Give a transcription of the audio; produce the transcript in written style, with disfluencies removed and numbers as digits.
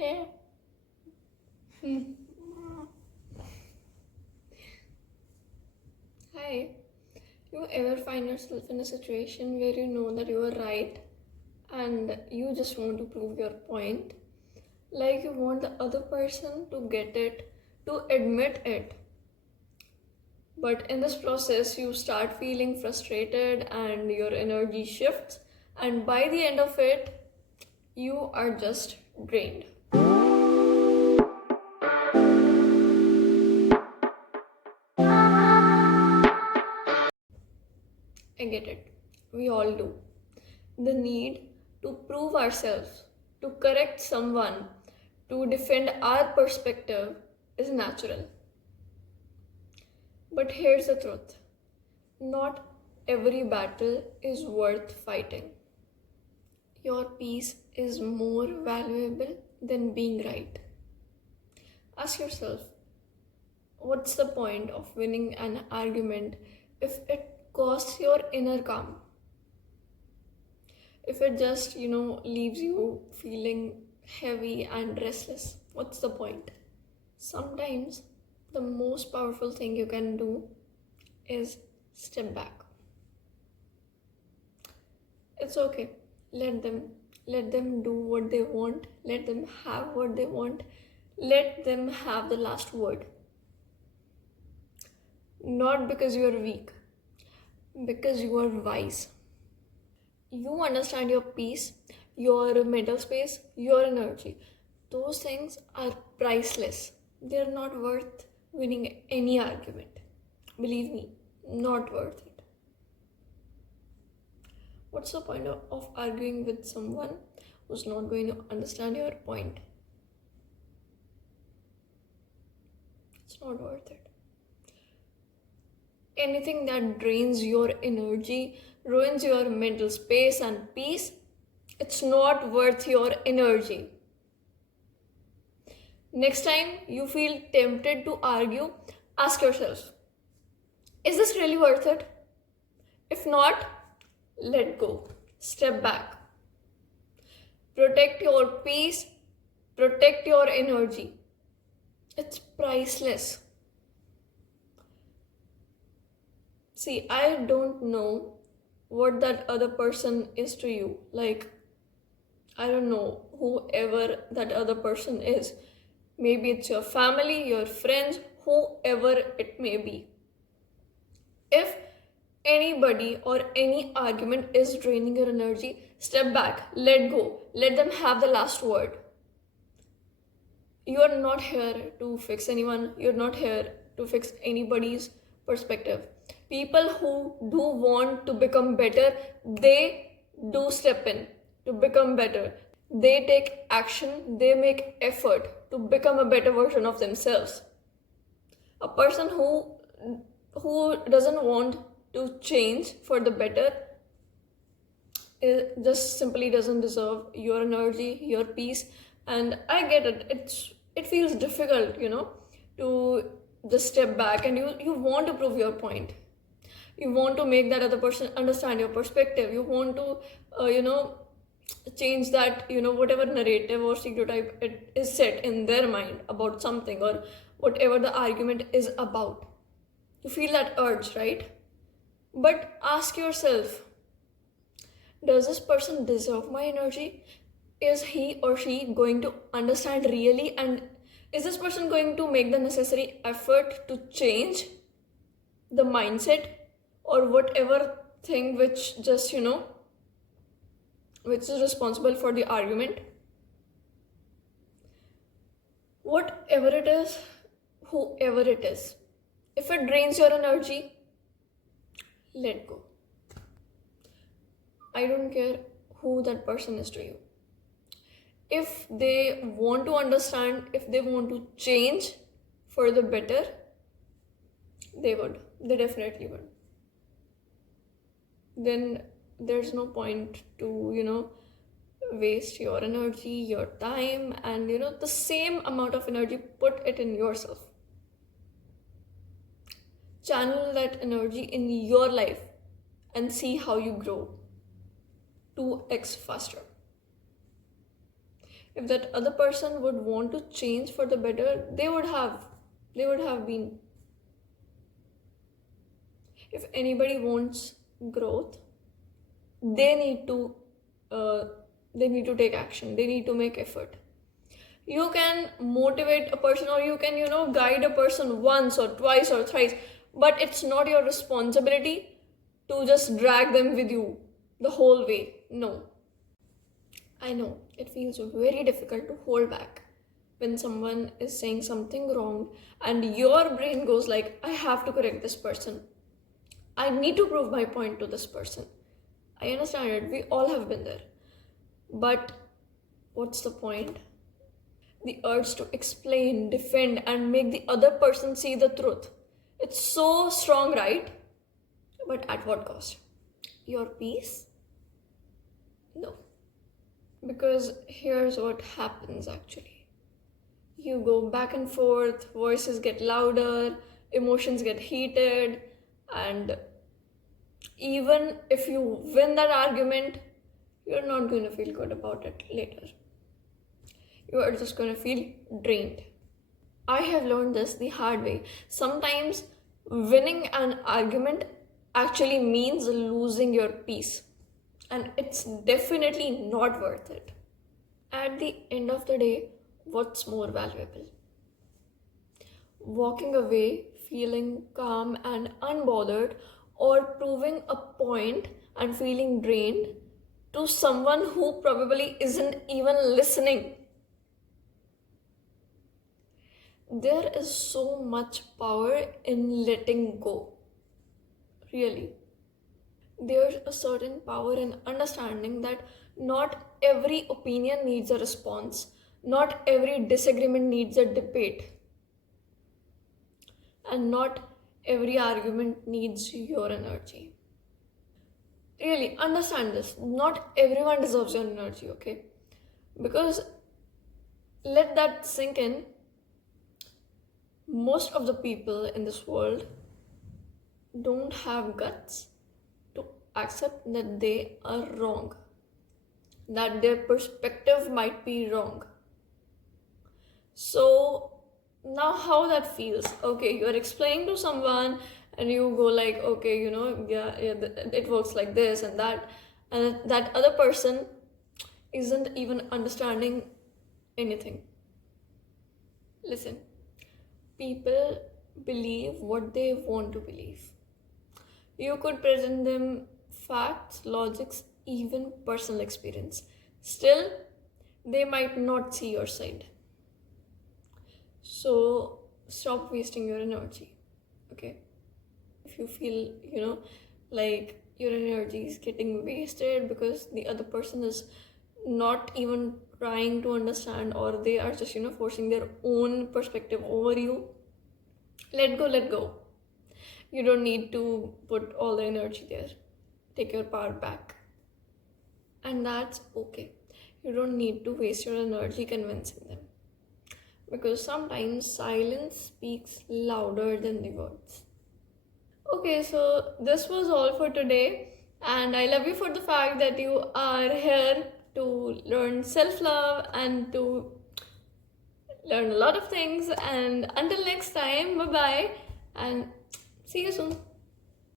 Yeah. Hi. You ever find yourself in a situation where you know that you are right and you just want to prove your point? Like you want the other person to get it, to admit it. But in this process, you start feeling frustrated and your energy shifts, and by the end of it, you are just drained. I get it. We all do. The need to prove ourselves, to correct someone, to defend our perspective is natural. But here's the truth, not every battle is worth fighting. Your peace is more valuable than being right. Ask yourself, what's the point of winning an argument if it costs your inner calm? If it just, leaves you feeling heavy and restless, what's the point? Sometimes the most powerful thing you can do is step back. It's okay. Let them. Let them do what they want. Let them have what they want. Let them have the last word. Not because you are weak, because you are wise. You understand your peace, your mental space, your energy. Those things are priceless. They're not worth winning any argument. Believe me, not worth it. What's the point of arguing with someone who's not going to understand your point? It's not worth it. Anything that drains your energy, ruins your mental space and peace, it's not worth your energy. Next time you feel tempted to argue, ask yourself, is this really worth it? If not, let go. Step back. Protect your peace. Protect your energy. It's priceless. See, I don't know what that other person is to you. Like, I don't know whoever that other person is. Maybe it's your family, your friends, whoever it may be. If anybody or any argument is draining your energy, step back, let go, let them have the last word. You are not here to fix anyone, you're not here to fix anybody's perspective. People who do want to become better, they do step in to become better. They take action, they make effort to become a better version of themselves. A person who doesn't want to change for the better, it just simply doesn't deserve your energy, your peace. And I get it. It feels difficult, to just step back, and you want to prove your point. You want to make that other person understand your perspective. You want to, change that, whatever narrative or stereotype it is set in their mind about something or whatever the argument is about. You feel that urge, right? But ask yourself, does this person deserve my energy? Is he or she going to understand really? And is this person going to make the necessary effort to change the mindset or whatever thing which just, which is responsible for the argument? Whatever it is, whoever it is, if it drains your energy, let go. I don't care who that person is to you. If they want to understand, if they want to change for the better, they would. They definitely would. Then there's no point to, waste your energy, your time, and, the same amount of energy, put it in yourself. Channel that energy in your life and see how you grow 2x faster. If that other person would want to change for the better, they would have been. If anybody wants growth, they need to uh, they need to take action, they need to make effort. You can motivate a person, or you can guide a person once or twice or thrice, but it's not your responsibility to just drag them with you the whole way. No. I know it feels very difficult to hold back when someone is saying something wrong and your brain goes like, I have to correct this person, I need to prove my point to this person. I understand it, we all have been there. But what's the point? The urge to explain, defend, and make the other person see the truth. It's so strong, right? But at what cost? Your peace? No. Because here's what happens actually. You go back and forth, voices get louder, emotions get heated, and even if you win that argument, you're not going to feel good about it later. You are just going to feel drained. I have learned this the hard way. Sometimes winning an argument actually means losing your peace, and it's definitely not worth it. At the end of the day, what's more valuable? Walking away feeling calm and unbothered, or proving a point and feeling drained to someone who probably isn't even listening? There is so much power in letting go. Really. There's a certain power in understanding that not every opinion needs a response, not every disagreement needs a debate, and not every argument needs your energy. Really, understand this. Not everyone deserves your energy, okay? Because let that sink in. Most of the people in this world don't have guts to accept that they are wrong, that their perspective might be wrong. So now how that feels? Okay, you're explaining to someone and you go like, okay, yeah, it works like this and that other person isn't even understanding anything. Listen, people believe what they want to believe. You could present them facts, logics, even personal experience. Still, they might not see your side. So stop wasting your energy, okay? If you feel, like your energy is getting wasted because the other person is not even trying to understand, or they are just, forcing their own perspective over you, let go. You don't need to put all the energy there. Take your power back. And that's okay. You don't need to waste your energy convincing them. Because sometimes silence speaks louder than the words. Okay, so this was all for today. And I love you for the fact that you are here to learn self-love and to learn a lot of things. And until next time, bye-bye and see you soon.